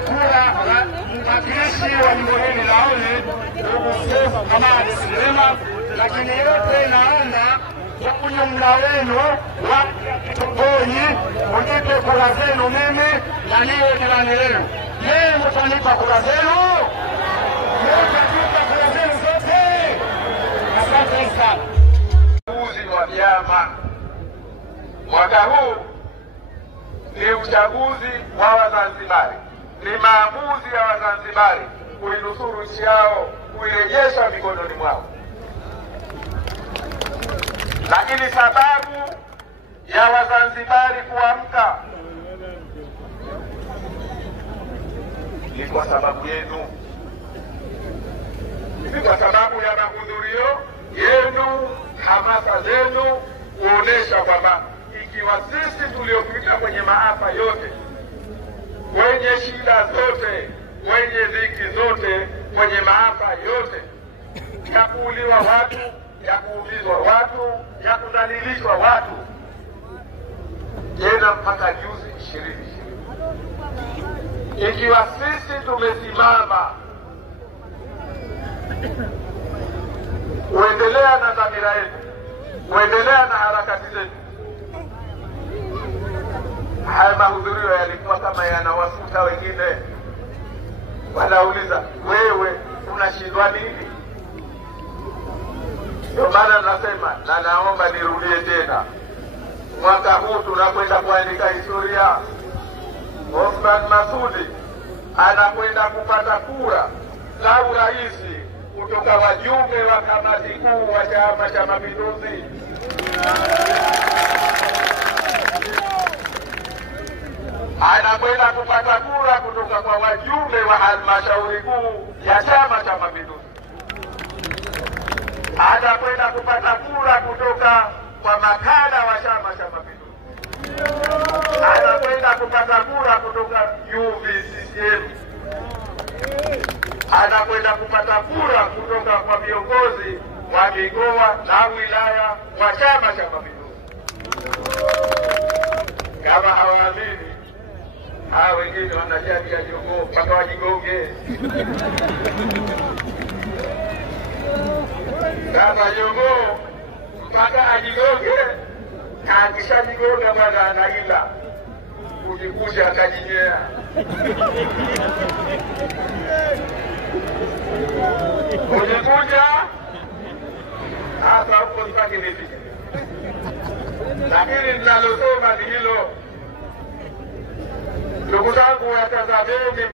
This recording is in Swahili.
Kura mwakilishi wa jimbo hili la Oni ndugu Seif Hamad Suleiman, lakini yote naomba kwa ujumla wenu wa kitongoji mnipe kura zenu mimi na niwe jirani lenu. Je, mtanipa kura zenu? Mtanipa kura zenu zote? Asante sana. Uchaguzi wa vyama mwaka huu ni uchaguzi wa Wazanzibari. Ni maamuzi ya Wazanzibari kuinusuru nchi yao, kuirejesha mikononi mwao. Lakini sababu ya Wazanzibari kuamka ni kwa sababu yenu, ni kwa sababu ya mahudhurio yenu, hamasa zenu, kuonesha kwamba ikiwa sisi tuliopita kwenye maafa yote, kwenye shida zote, kwenye dhiki zote, kwenye maafa yote, ya kuuliwa watu, ya kuumizwa watu, ya kudhalilishwa watu, tena mpaka juzi 2020, ikiwa sisi tumesimama kuendelea na dhamira yetu, kuendelea na harakati zetu, haya mahudhurio yalikuwa kama yanawafuta wengine. Wanauliza, wewe unashindwa nini? Ndio maana nasema na naomba nirudie tena, mwaka huu tunakwenda kuandika historia. Othman Masoud anakwenda kupata kura za urais kutoka wajumbe wa kamati kuu wa Chama cha Mapinduzi. Anakwenda kupata kura kutoka kwa wajumbe wa halmashauri kuu ya Chama cha Mapinduzi. Anakwenda kupata kura kutoka kwa makada wa Chama cha Mapinduzi. Anakwenda kupata kura kutoka UVCCM. Anakwenda kupata kura kutoka kwa viongozi wa mikoa na wilaya wa Chama cha Mapinduzi. Kama hawaamini, hawa wengine wanajabia jogoo mpaka wajigonge. Kama jogoo mpaka ajigonge, akishajigonga bwana anaila kujikuja akajinyea. Kujikuja hasa huko sitaki nifike, lakini ninalosema ni hilo. Ndugu zangu, watazameni